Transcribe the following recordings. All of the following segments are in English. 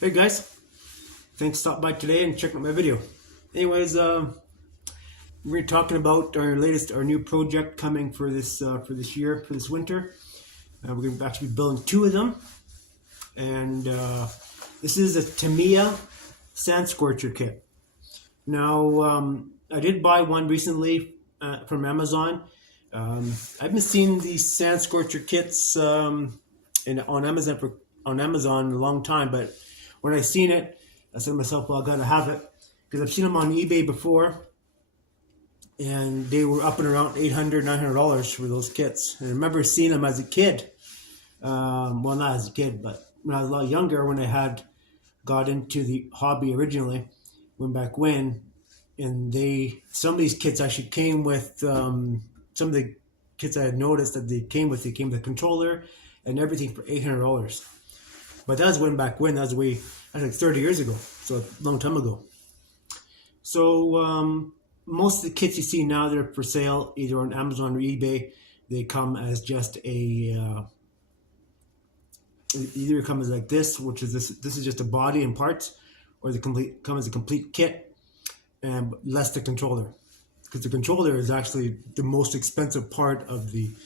Hey guys, thanks for stopping by today and checking out my video. Anyways, we're talking about our new project coming for this year, for this winter. We're going to actually be building two of them, and this is a Tamiya sand scorcher kit. Now, I did buy one recently from Amazon. I've been seeing these sand scorcher kits on Amazon a long time, but when I seen it, I said to myself, "Well, I gotta have it," because I've seen them on eBay before, and they were up and around $800, $900 for those kits. And I remember seeing them as a kid. Well, not as a kid, but when I was a lot younger, when I had got into the hobby originally, when back when, and some of these kits actually came with some of the kits I had noticed that they came with a controller and everything for $800. But that was when back when, that was like 30 years ago, so a long time ago. So most of the kits you see now, they're for sale either on Amazon or eBay. They come as just either come as like this, which is this is just a body and parts, or they come as a complete kit and less the controller, because the controller is actually the most expensive part of the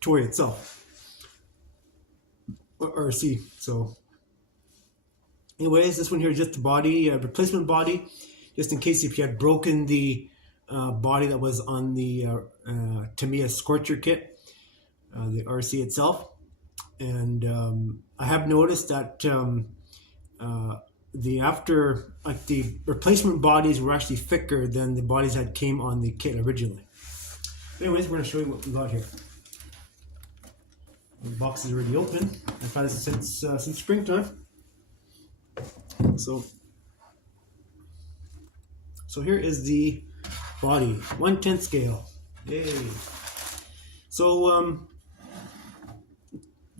toy itself. Or see, so anyways, this one here is just the body, replacement body, just in case if you had broken the body that was on the Tamiya Scorcher kit, the RC itself. And I have noticed that the replacement bodies were actually thicker than the bodies that came on the kit originally. Anyways, we're going to show you what we got here. The box is already open. I've had it since springtime. So here is the body, 1/10 scale. Yay! So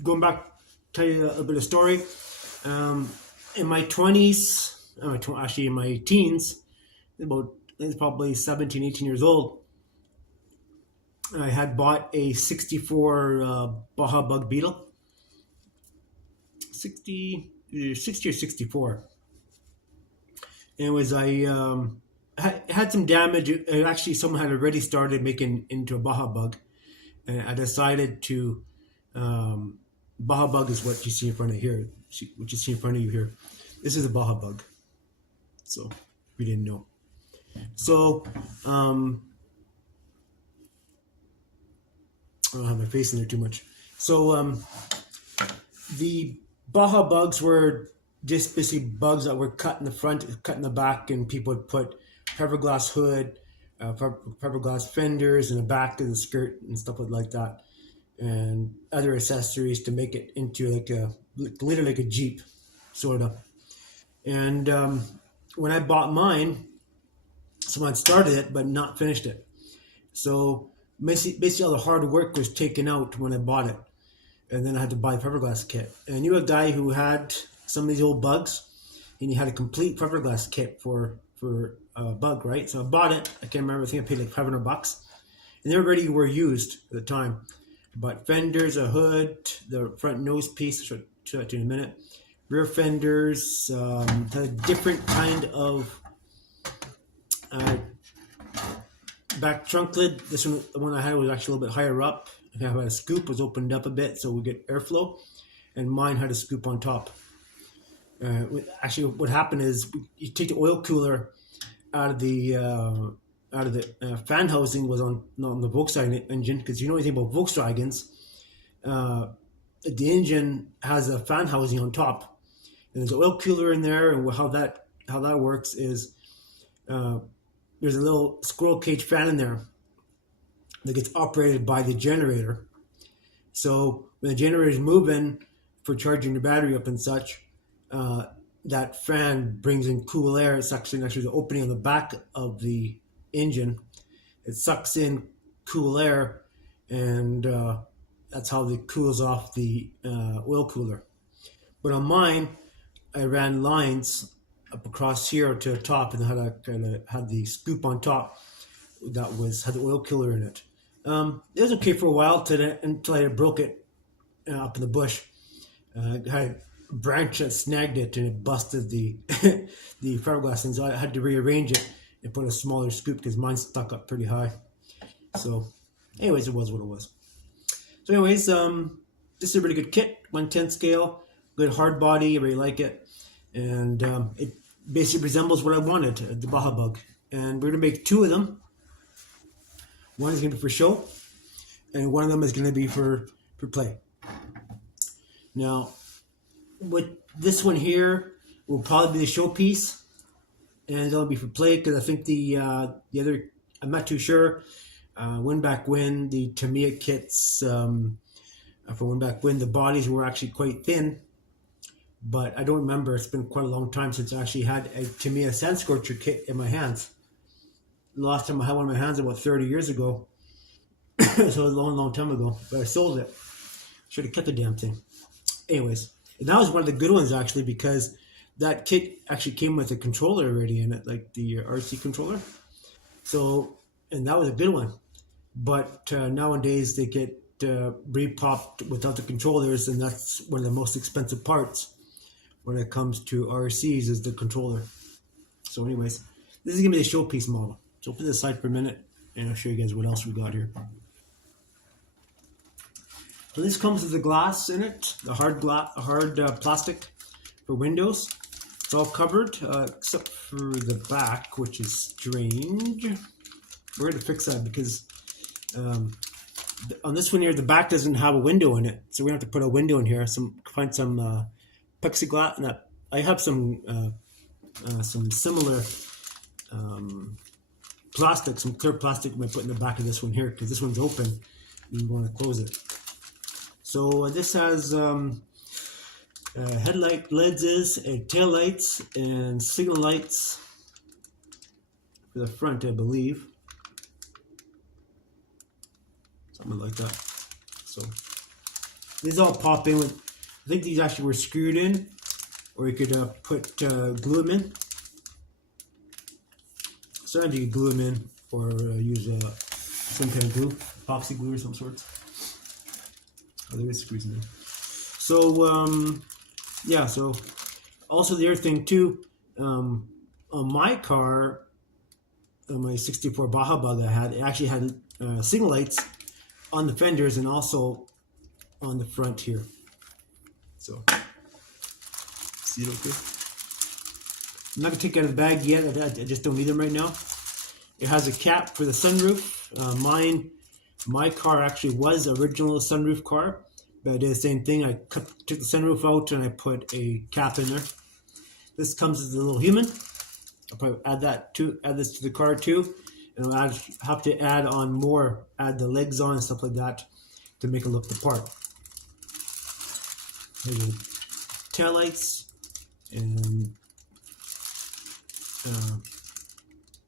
going back, tell you a bit of story. In my 20s, actually in my teens, it's probably 17, 18 years old, I had bought a 64 Baja Bug Beetle. 60 or 64. Anyways, I had some damage. Actually, someone had already started making into a Baja Bug, and I decided to. Baja Bug is what you see in front of here. What you see in front of you here. This is a Baja Bug. So we didn't know. So I don't have my face in there too much. So the Baja Bugs were just basically bugs that were cut in the front, cut in the back, and people would put fiberglass hood, fiberglass fenders in the back of the skirt and stuff like that, and other accessories to make it into literally like a Jeep, sort of. And when I bought mine, someone started it but not finished it. So basically all the hard work was taken out when I bought it. And then I had to buy a fiberglass kit. And I knew a guy who had some of these old bugs, and he had a complete fiberglass kit for a bug, right? So I bought it. I can't remember. I think I paid like $500, and they already were used at the time. But fenders, a hood, the front nose piece, I'll show that to you in a minute. Rear fenders, had a different kind of back trunk lid. This one, the one I had, was actually a little bit higher up. I had a scoop, was opened up a bit so we get airflow, and mine had a scoop on top. Actually, what happened is you take the oil cooler out of the fan housing was on the Volkswagen engine, because you know anything about Volkswagens, the engine has a fan housing on top, and there's an oil cooler in there. And how that works is there's a little squirrel cage fan in there that gets operated by the generator. So when the generator is moving for charging the battery up and such, that fan brings in cool air. It's actually the opening on the back of the engine. It sucks in cool air, and that's how it cools off the oil cooler. But on mine, I ran lines up across here to the top, and had the scoop on top that had the oil cooler in it. It was okay for a while until I broke it up in the bush. I had branch that snagged it and it busted the the fiberglass thing. So I had to rearrange it and put a smaller scoop because mine stuck up pretty high. So, anyways, it was what it was. So, anyways, this is a really good kit, 1/10 scale, good hard body. I really like it, and it basically resembles what I wanted, the Baja Bug. And we're gonna make two of them. One is gonna be for show, and one of them is gonna be for play. Now, with this one here will probably be the showpiece, and it'll be for play because I think the other, I'm not too sure. When back when the Tamiya kits, from when back when the bodies were actually quite thin, but I don't remember. It's been quite a long time since I actually had a Tamiya Sand Scorcher kit in my hands. The last time I had one in my hands about 30 years ago, so it was a long, long time ago. But I sold it. Should have kept the damn thing. Anyways, and that was one of the good ones actually because that kit actually came with a controller already in it, like the RC controller. So, and that was a good one. But nowadays they get re-popped without the controllers, and that's one of the most expensive parts when it comes to RCs is the controller. So anyways, this is going to be the showpiece model. So put this aside for a minute, and I'll show you guys what else we got here. So this comes with the glass in it, the hard plastic for windows. It's all covered except for the back, which is strange. We're going to fix that because on this one here, the back doesn't have a window in it, so we have to put a window in here. Find some plexiglass. And I have some similar plastic, some clear plastic. I'm going to put in the back of this one here because this one's open. And you want to close it. So this has headlight lenses and tail lights and signal lights for the front, I believe. Something like that. So these all pop in with, I think these actually were screwed in, or you could put glue them in. Sometimes you could glue them in or use some kind of glue, epoxy glue or some sorts. Oh, there is screws in there. So yeah, so also the other thing too, on my car, on my 64 Baja Bug I had, it actually had signal lights on the fenders and also on the front here. So, see it okay? I'm not gonna take it out of the bag yet. I just don't need them right now. It has a cap for the sunroof. My car actually was the original sunroof car, but I did the same thing. I took the sunroof out and I put a cap in there. This comes as a little human. I'll probably add this to the car too. And I'll have to add the legs on and stuff like that to make it look the part. Here's the taillights and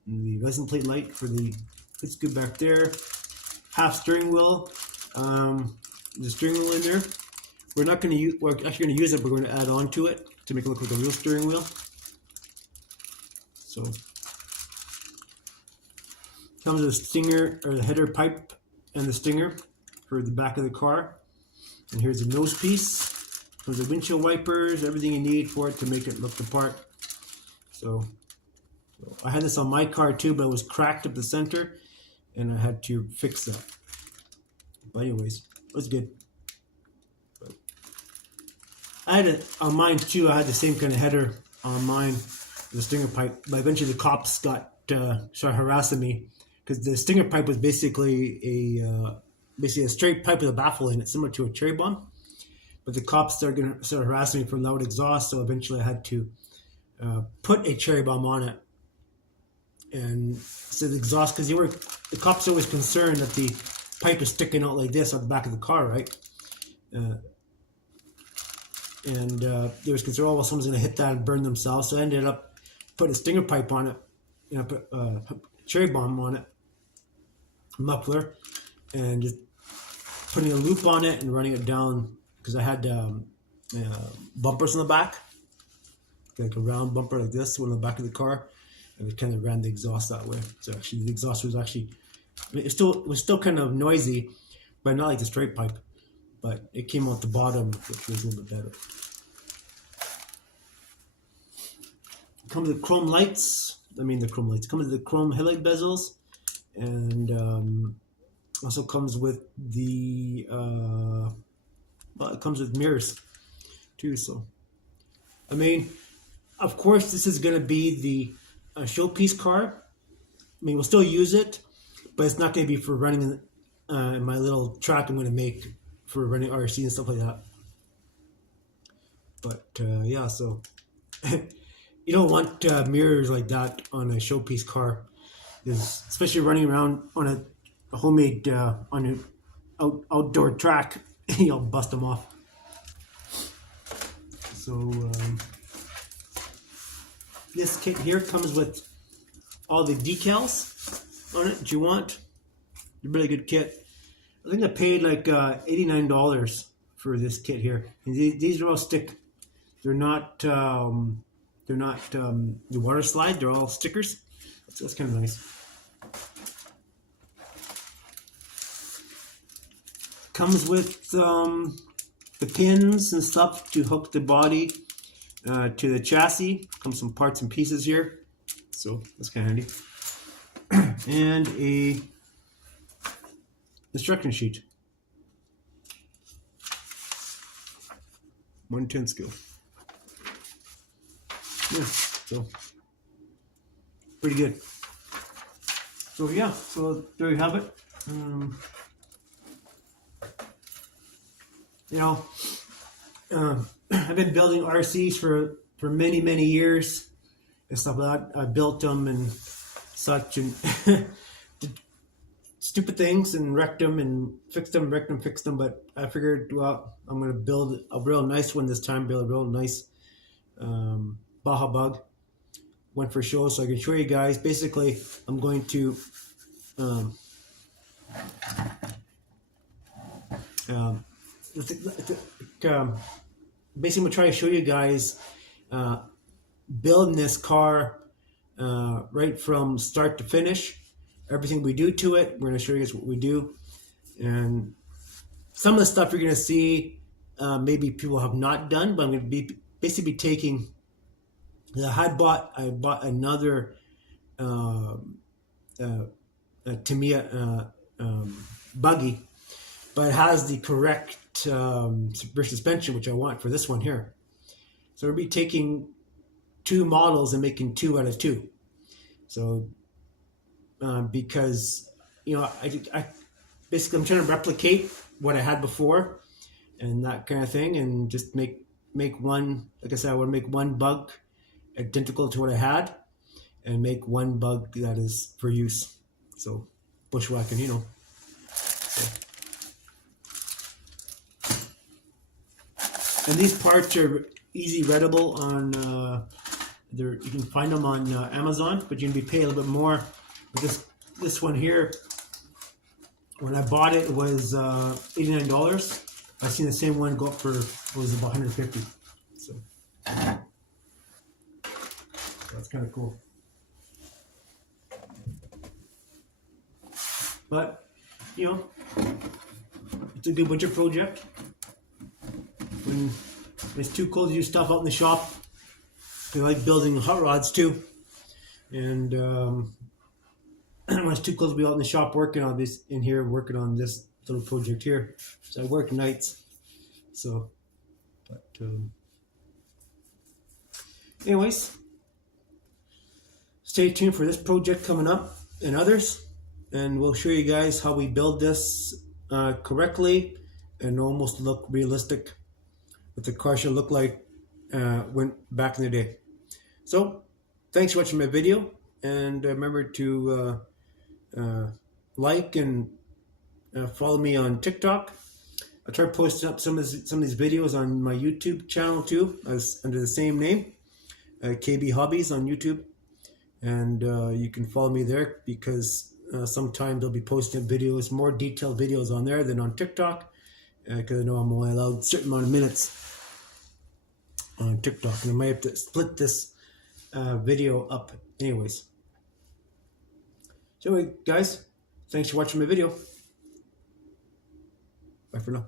the license plate light for the, let's go back there. Half steering wheel, the steering wheel in there. We're actually going to use it, but we're going to add on to it to make it look like a real steering wheel. So, comes with a stinger, or the header pipe and the stinger for the back of the car. And here's the nose piece. Comes with windshield wipers, everything you need for it to make it look the part. So I had this on my car too, but it was cracked up the center, and I had to fix that. But anyways, it was good. But I had it on mine too. I had the same kind of header on mine, the stinger pipe. But eventually the cops started harassing me because the stinger pipe was basically a straight pipe with a baffle in it, similar to a cherry bomb. But the cops started harassing me for loud exhaust, so eventually I had to put a cherry bomb on it. And so the exhaust, because the cops are always concerned that the pipe is sticking out like this on the back of the car, right? And there was concern, well, someone's going to hit that and burn themselves. So I ended up putting a stinger pipe on it, put a cherry bomb on it, muffler, and just putting a loop on it and running it down, because I had bumpers on the back, like a round bumper like this, one on the back of the car, and it kind of ran the exhaust that way. So actually the exhaust was actually, I mean, it was still kind of noisy, but not like the straight pipe, but it came out the bottom, which was a little bit better. Comes with chrome lights. I mean the chrome lights. Comes with the chrome headlight bezels, and also comes with the well, it comes with mirrors too. So I mean, of course, this is going to be the showpiece car. I mean, we'll still use it, but it's not going to be for running in my little track I'm going to make for running RC and stuff like that. But yeah, so you don't want mirrors like that on a showpiece car, is especially running around on a homemade on an outdoor track. You'll bust them off. So this kit here comes with all the decals on it that you want. A really good kit. I think I paid like $89 for this kit here. And these are all stick. They're not the water slide. They're all stickers. That's kind of nice. Comes with the pins and stuff to hook the body to the chassis. Comes some parts and pieces here, so that's kind of handy. And a instruction sheet. 110 scale. Yeah, so pretty good. So yeah, so there you have it. You know, I've been building RCs for many years and stuff like that. I built them and such, and did stupid things and wrecked them and fixed them, wrecked them, fixed them. But I figured, well, I'm gonna build a real nice one this time. Build a real nice Baja Bug. Went for show, so I can show you guys. Basically, I'm going to basically I'm gonna try to show you guys building this car right from start to finish. Everything we do to it, we're gonna show you guys what we do, and some of the stuff you're gonna see maybe people have not done, but I'm gonna be basically taking. I bought another Tamiya buggy, but it has the correct rear suspension, which I want for this one here. So we'll be taking two models and making 2 out of 2. So because I basically I'm trying to replicate what I had before and that kind of thing, and just make one. Like I said, I want to make one bug identical to what I had, and make one bug that is for use. So bushwhacking, you know. So. And these parts are easy readable on. You can find them on Amazon, but you can be paying a little bit more. But this one here, when I bought it, was $89. I've seen the same one go up for was about $150. So that's kind of cool. But it's a good winter project. When it's too cold to do stuff out in the shop, I like building hot rods too. And when it's too cold to be out in the shop working on this, working on this little project here. So I work nights. So, but anyways, stay tuned for this project coming up and others. And we'll show you guys how we build this correctly and almost look realistic, what the car should look like when back in the day. So thanks for watching my video, and remember to like and follow me on TikTok. I try posting up some of these videos on my YouTube channel too, as under the same name, KB Hobbies on YouTube, and you can follow me there because sometimes they'll be posting videos, more detailed videos on there than on TikTok, because I know I'm only allowed a certain amount of minutes on TikTok, and I might have to split this video up anyways. So anyway, guys, thanks for watching my video. Bye for now.